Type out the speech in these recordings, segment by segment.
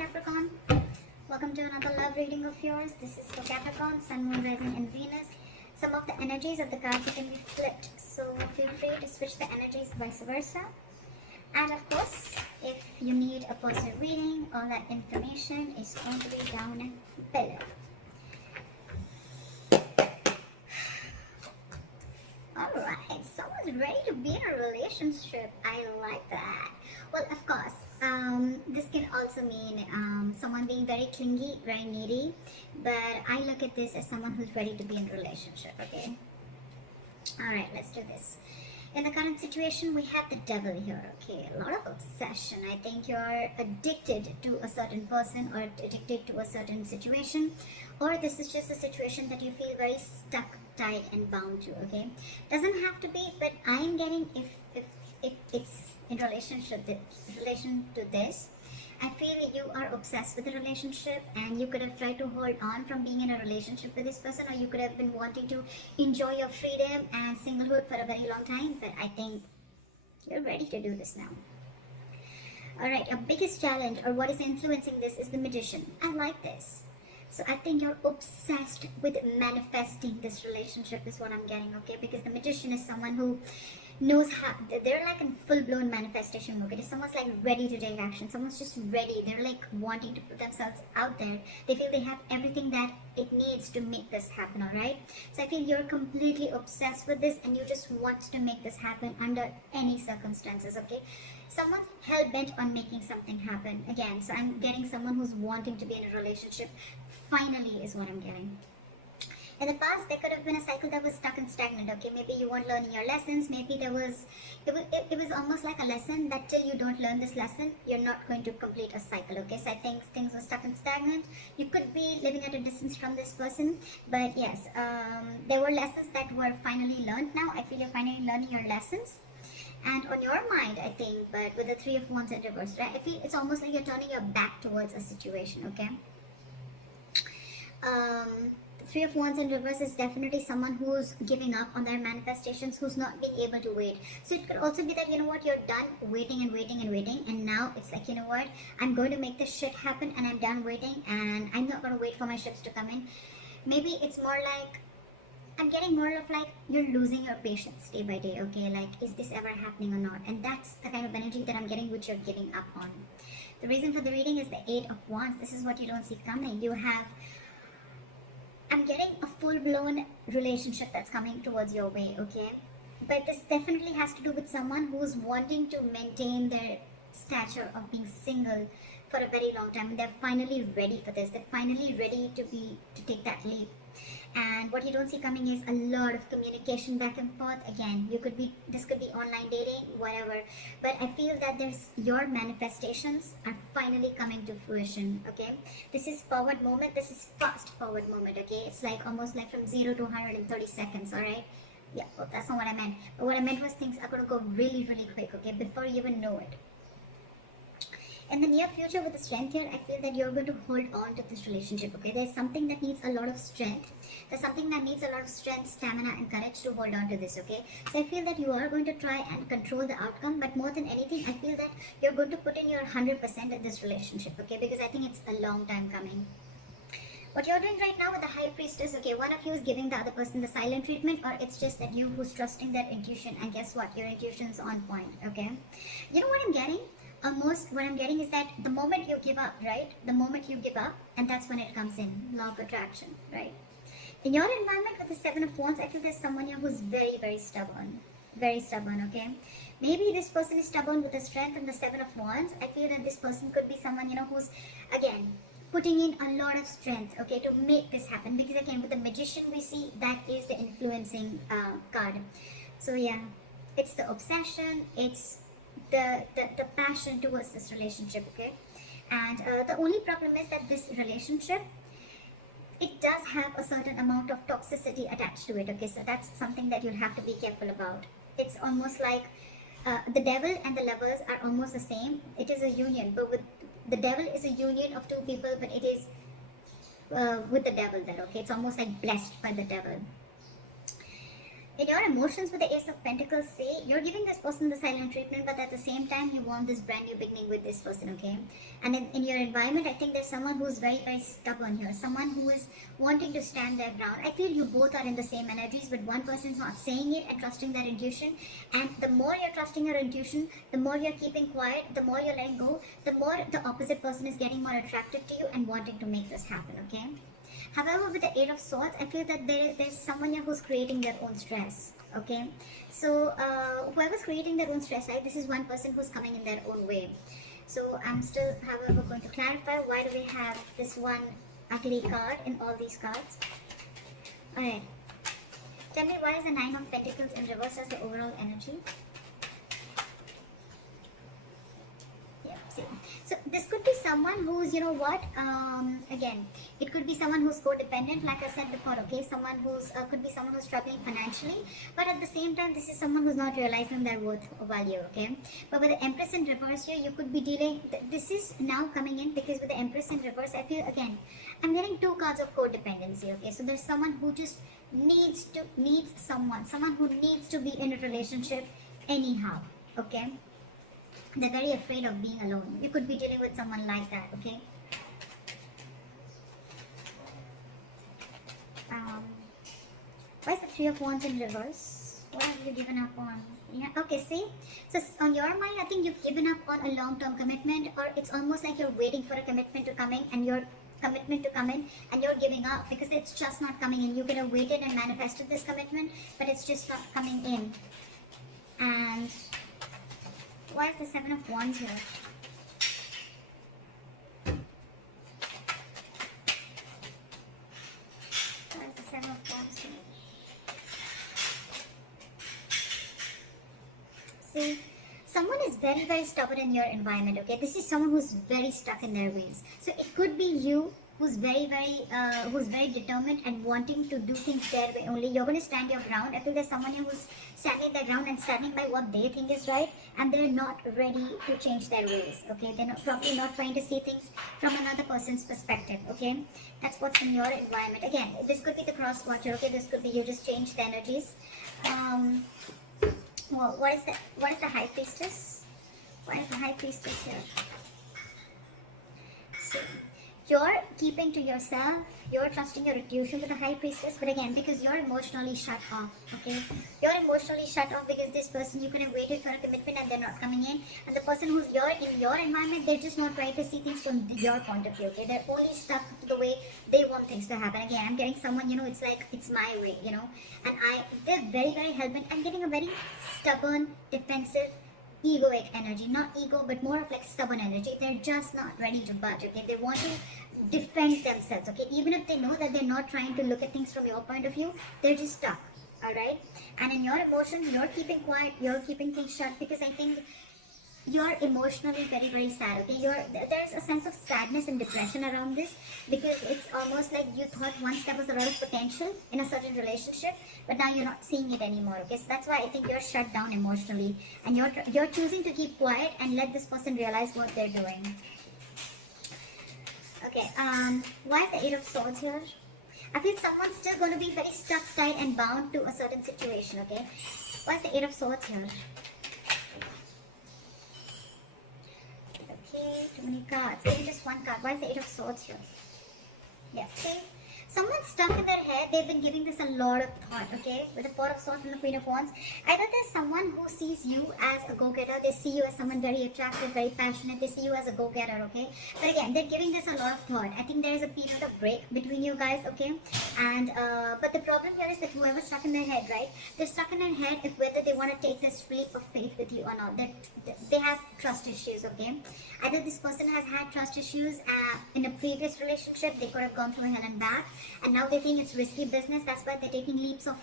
Capricorn. Welcome to another love reading of yours. This is for Capricorn, Sun, Moon, Rising and Venus. Some of the energies of the cards can be flipped, so feel free to switch the energies vice versa. And of course, if you need a personal reading, all that information is going to be down below. Alright, someone's ready to be in a relationship. I like that. Well, of course, this can also mean someone being very clingy, very needy, but I look at this as someone who's ready to be in a relationship, okay? Alright, let's do this. In the current situation, we have the devil here, okay? A lot of obsession. I think you're addicted to a certain person or addicted to a certain situation, or this is just a situation that you feel very stuck, tied and bound to, okay? Doesn't have to be, but I am getting if it's in relation to this, I feel you are obsessed with the relationship and you could have tried to hold on from being in a relationship with this person, or you could have been wanting to enjoy your freedom and singlehood for a very long time, but I think you're ready to do this now. Alright, your biggest challenge or what is influencing this is the Magician. I like this. So I think you're obsessed with manifesting this relationship is what I'm getting, okay? Because the Magician is someone who knows how, they're like in full-blown manifestation mode. Okay? Someone's like ready to take action. Someone's just ready. They're like wanting to put themselves out there. They feel they have everything that it needs to make this happen, alright? So I feel you're completely obsessed with this and you just want to make this happen under any circumstances, okay? Someone's hell-bent on making something happen. Again, so I'm getting someone who's wanting to be in a relationship. Finally is what I'm getting. In the past, there could have been a cycle that was stuck and stagnant, okay? Maybe you weren't learning your lessons. Maybe it was almost like a lesson that till you don't learn this lesson, you're not going to complete a cycle, okay? So I think things were stuck and stagnant. You could be living at a distance from this person, but yes, there were lessons that were finally learned now. I feel you're finally learning your lessons. And on your mind, I think, but with the Three of Wands in reverse, right? I feel it's almost like you're turning your back towards a situation, okay? Three of Wands in reverse is definitely someone who's giving up on their manifestations, who's not being able to wait. So it could also be that, you know what, you're done waiting and waiting and waiting, and now it's like, you know what, I'm going to make this shit happen and I'm done waiting and I'm not going to wait for my ships to come in. Maybe it's more like, I'm getting more of like, you're losing your patience day by day, okay? Like, is this ever happening or not? And that's the kind of energy that I'm getting, which you're giving up on. The reason for the reading is the Eight of Wands. This is what you don't see coming. You have, I'm getting a full-blown relationship that's coming towards your way, okay? But this definitely has to do with someone who's wanting to maintain their stature of being single for a very long time. They're finally ready for this. They're finally ready to take that leap. And what you don't see coming is a lot of communication back and forth. Again, this could be online dating, whatever. But I feel that your manifestations are finally coming to fruition, okay? This is forward moment. This is fast forward moment, okay? It's like almost like from 0 to 100 in 30 seconds, alright? Yeah, well, that's not what I meant. But what I meant was things are going to go really, really quick, okay? Before you even know it. In the near future with the Strength here, I feel that you're going to hold on to this relationship, okay? There's something that needs a lot of strength. There's something that needs a lot of strength, stamina and courage to hold on to this, okay? So I feel that you are going to try and control the outcome, but more than anything, I feel that you're going to put in your 100% in this relationship, okay? Because I think it's a long time coming. What you're doing right now with the High Priestess, okay, one of you is giving the other person the silent treatment, or it's just that you who's trusting their intuition, and guess what? Your intuition's on point, okay? You know what I'm getting? Almost what I'm getting is that the moment you give up, right? The moment you give up, and that's when it comes in, law of attraction, right? In your environment with the Seven of Wands, I feel there's someone here who's very, very stubborn, okay? Maybe this person is stubborn with the Strength and the Seven of Wands. I feel that this person could be someone, you know, who's, again, putting in a lot of strength, okay, to make this happen. Because again, with the Magician, we see that is the influencing card. So yeah, it's the obsession, it's the passion towards this relationship, okay? And the only problem is that this relationship, it does have a certain amount of toxicity attached to it, okay? So that's something that you'll have to be careful about. It's almost like the Devil and the Lovers are almost the same. It is a union, but with the Devil is a union of two people, but it is with the Devil there, okay? It's almost like blessed by the Devil. in your emotions with the Ace of Pentacles, say you're giving this person the silent treatment, but at the same time you want this brand new beginning with this person, okay? And in your environment, I think there's someone who's very, very stubborn here, someone who is wanting to stand their ground. I feel you both are in the same energies, but one person's not saying it and trusting their intuition. And the more you're trusting your intuition, the more you're keeping quiet, the more you're letting go, the more the opposite person is getting more attracted to you and wanting to make this happen, okay? However, with the Eight of Swords, I feel that there's someone here who's creating their own stress, okay? So, whoever's creating their own stress, right, this is one person who's coming in their own way. So, I'm still, however, going to clarify why do we have this one ugly card in all these cards. Alright. Tell me, why is the Nine of Pentacles in reverse as the overall energy? So this could be someone who's, you know what, again, it could be someone who's codependent, like I said before, okay? Someone who's, could be someone who's struggling financially, but at the same time, this is someone who's not realizing their worth or value, okay? But with the Empress in reverse here, you could be dealing, this is now coming in because with the Empress in reverse, I feel, again, I'm getting two cards of codependency, okay? So there's someone who just needs someone who needs to be in a relationship anyhow, okay? They're very afraid of being alone. You could be dealing with someone like that, okay? Why is the Three of Wands in reverse? What have you given up on? Yeah, okay, see? So on your mind, I think you've given up on a long-term commitment, or it's almost like you're waiting for a commitment to come in and you're giving up because it's just not coming in. You could have waited and manifested this commitment, but it's just not coming in. And why is the Seven of Wands here? Why is the Seven of Wands here? See, someone is very, very stubborn in your environment, okay? This is someone who's very stuck in their ways. So it could be you who's very determined and wanting to do things their way only. You're going to stand your ground. I feel there's someone here who's standing their ground and standing by what they think is right, and they're not ready to change their ways, okay? They're probably not trying to see things from another person's perspective, okay? That's what's in your environment. Again, this could be the cross watcher, okay? This could be you just change the energies. Well, what is the High Priestess? Why is the High Priestess here? So, you're keeping to yourself, you're trusting your intuition with the High Priestess, but again, because you're emotionally shut off, okay? You're emotionally shut off because this person, you could have waited for a commitment and they're not coming in, and the person who's in your environment, they're just not trying to see things from your point of view, okay? They're only stuck to the way they want things to happen. Again, I'm getting someone, you know, it's like, it's my way, you know, and they're very, very hell-bent. I'm getting a very stubborn, defensive, egoic energy, not ego, but more of like stubborn energy. They're just not ready to budge, okay? They want to defend themselves, okay? Even if they know that they're not trying to look at things from your point of view, they're just stuck, all right? And in your emotions, you're keeping quiet, you're keeping things shut because I think you're emotionally very, very sad, okay? There's a sense of sadness and depression around this because it's almost like you thought once there was a lot of potential in a certain relationship, but now you're not seeing it anymore, okay? So that's why I think you're shut down emotionally, and you're choosing to keep quiet and let this person realize what they're doing. Okay, why is the Eight of Swords here? I feel someone's still going to be very stuck, tight, and bound to a certain situation, okay? Why is the Eight of Swords here? Okay, too many cards. Maybe just one card. Why is the Eight of Swords here? Yeah, see? Someone's stuck in their head. They've been giving this a lot of thought, okay? With the Four of Swords and the Queen of Wands. Either there's someone who sees you as a go-getter. They see you as someone very attractive, very passionate. They see you as a go-getter, okay? But again, they're giving this a lot of thought. I think there is a period of break between you guys, okay? And, but the problem here is that whoever's stuck in their head, right? They're stuck in their head if whether they want to take this leap of faith with you or not. They have trust issues, okay? Either this person has had trust issues in a previous relationship. They could have gone through hell and back. And now they think it's risky business. That's why they're taking leaps of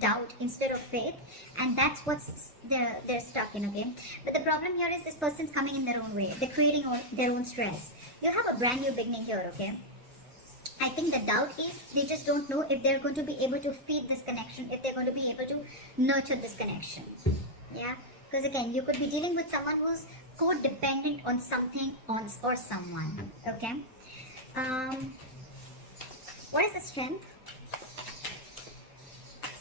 doubt instead of faith. And that's what's they're stuck in, okay? But the problem here is this person's coming in their own way. They're creating their own stress. You have a brand new beginning here, okay? I think the doubt is they just don't know if they're going to be able to feed this connection, if they're going to be able to nurture this connection. Yeah? Because again, you could be dealing with someone who's codependent on something or someone, okay? What is the strength?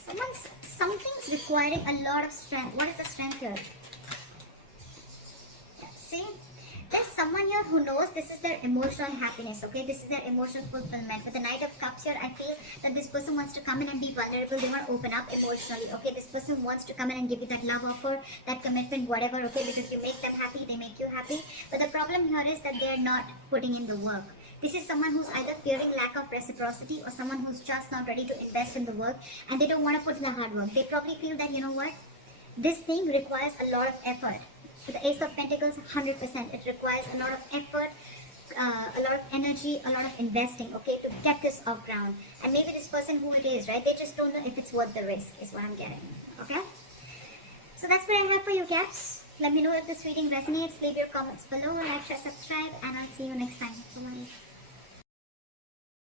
Someone's something's requiring a lot of strength. What is the strength here? See, there's someone here who knows this is their emotional happiness, okay? This is their emotional fulfillment. With the Knight of Cups here, I feel that this person wants to come in and be vulnerable. They want to open up emotionally, okay? This person wants to come in and give you that love offer, that commitment, whatever, okay? Because you make them happy, they make you happy. But the problem here is that they're not putting in the work. This is someone who's either fearing lack of reciprocity or someone who's just not ready to invest in the work and they don't want to put in the hard work. They probably feel that, you know what, this thing requires a lot of effort. With the Ace of Pentacles, 100%. It requires a lot of effort, a lot of energy, a lot of investing, okay, to get this off ground. And maybe this person who it is, right, they just don't know if it's worth the risk, is what I'm getting, okay? So that's what I have for you, Caps. Let me know if this reading resonates. Leave your comments below, like, share, subscribe, and I'll see you next time. Bye.